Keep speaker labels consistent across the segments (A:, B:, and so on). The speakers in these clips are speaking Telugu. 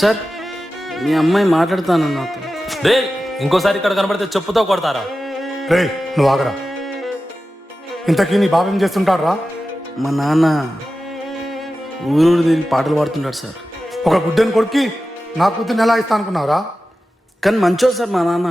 A: సార్ మీ అమ్మాయి మాట్లాడతాను నాతో.
B: రే ఇంకోసారి ఇక్కడ కనబడితే చెప్పుతో కొడతారా?
C: రే నువ్వు ఆగరా. ఇంతకీ నీ బాబు ఏం చేస్తుంటారా
A: మా నాన్న ఊరూరు తిరిగి పాటలు పాడుతుంటాడు సార్.
C: ఒక గుడ్డని కొడుక్కి నా కూతుర్ని ఎలా ఇస్తా అనుకున్నావురా?
A: కానీ మంచోడు సార్ మా నాన్న.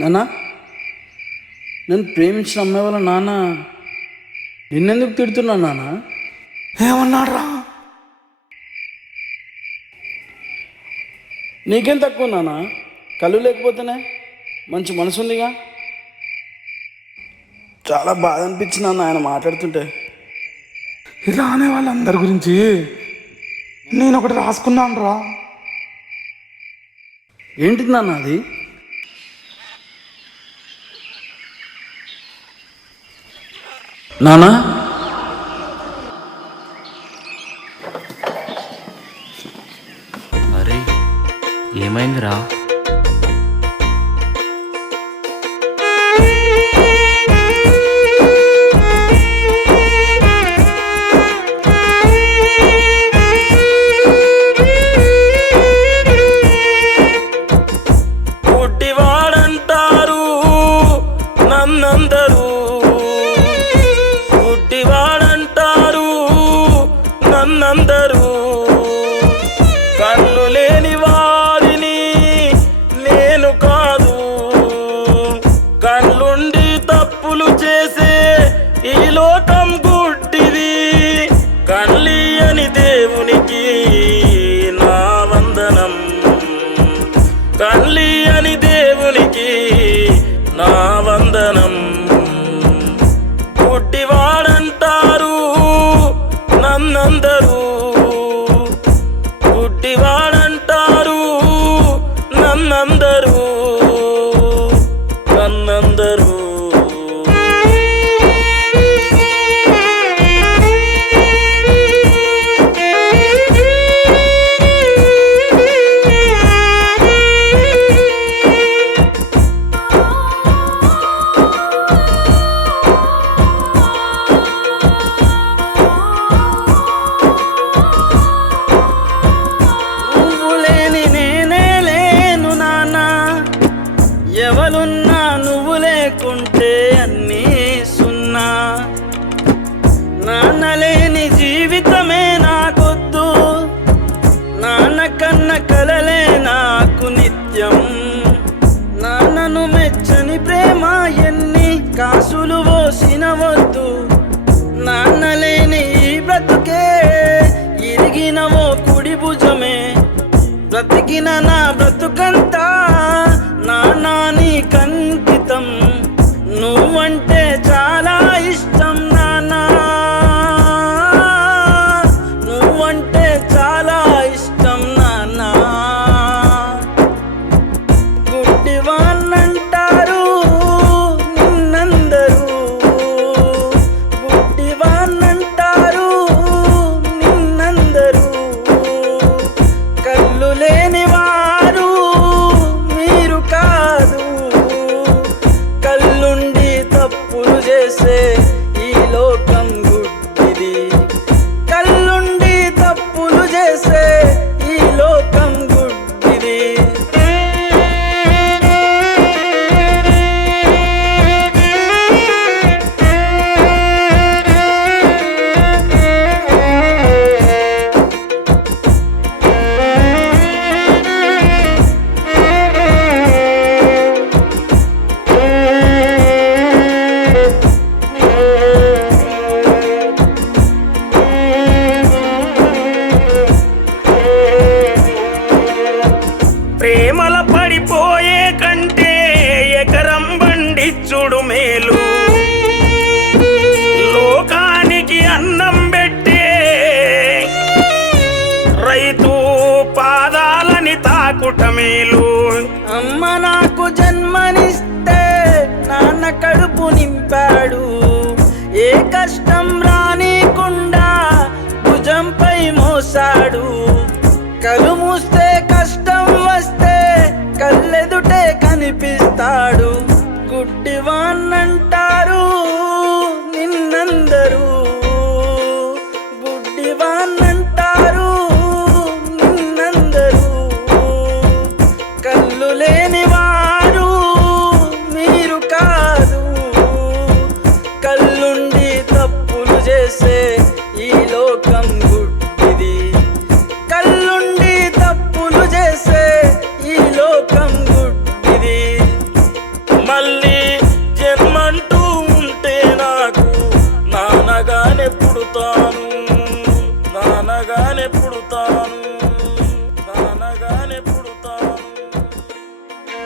A: నాన్న నేను ప్రేమించిన అమ్మాయి వాళ్ళ నాన్న నిన్నెందుకు తిడుతున్నా నాన్న
C: ఏమన్నాడ్రా?
A: నీకేం తక్కువ నాన్న కళ్ళు లేకపోతేనే మంచి మనసు ఉందిగా? చాలా బాధ అనిపించింది అన్న ఆయన మాట్లాడుతుంటే.
C: ఇలా అనే వాళ్ళందరి గురించి నేను ఒకటి రాసుకున్నాను రా
A: ఏంటిది నాన్న అది? నానా?
D: అరే ఏమైందిరా?
A: అందరూ గుడ్డివా ఎవరున్నా నువ్వు లేకుంటే అన్నీ సున్నా. నాన్నలేని జీవితమే నాకొద్దు. నాన్న కన్న కలలే నాకు నిత్యం. నాన్నను మెచ్చని ప్రేమ ఎన్ని కాసులు పోసిన వద్దు నాన్నలేని ఈ బ్రతుకే ఇరిగినవో కుడి భుజమే. బ్రతికిన నా బ్రతుకంతా నాన్న కంకితం. నువ్వంటే acontecer. కష్టం రానికుండా భుజంపై మోసాడు. కలు మూస్తే కష్టం వస్తే కళ్ళెదుటే కనిపిస్తాడు.
D: గుడ్డివాన్నంటా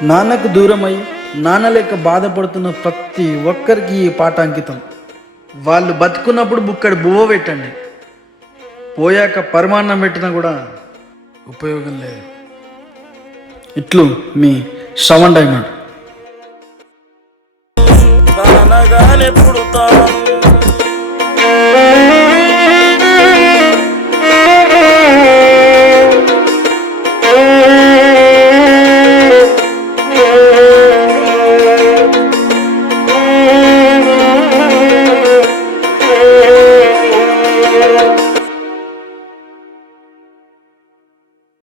A: నాన్నకు దూరమై నాన్న లేక బాధపడుతున్న ప్రతి ఒక్కరికి ఈ పాట అంకితం వాళ్ళు బతుకున్నప్పుడు బుక్కడి బువ్వ పెట్టండి. పోయాక పరమాన్నం పెట్టినా కూడా ఉపయోగం లేదు. ఇట్లు మీ శ్రవణ్ డైమండ్.
D: నాన్నగానే పుడతాను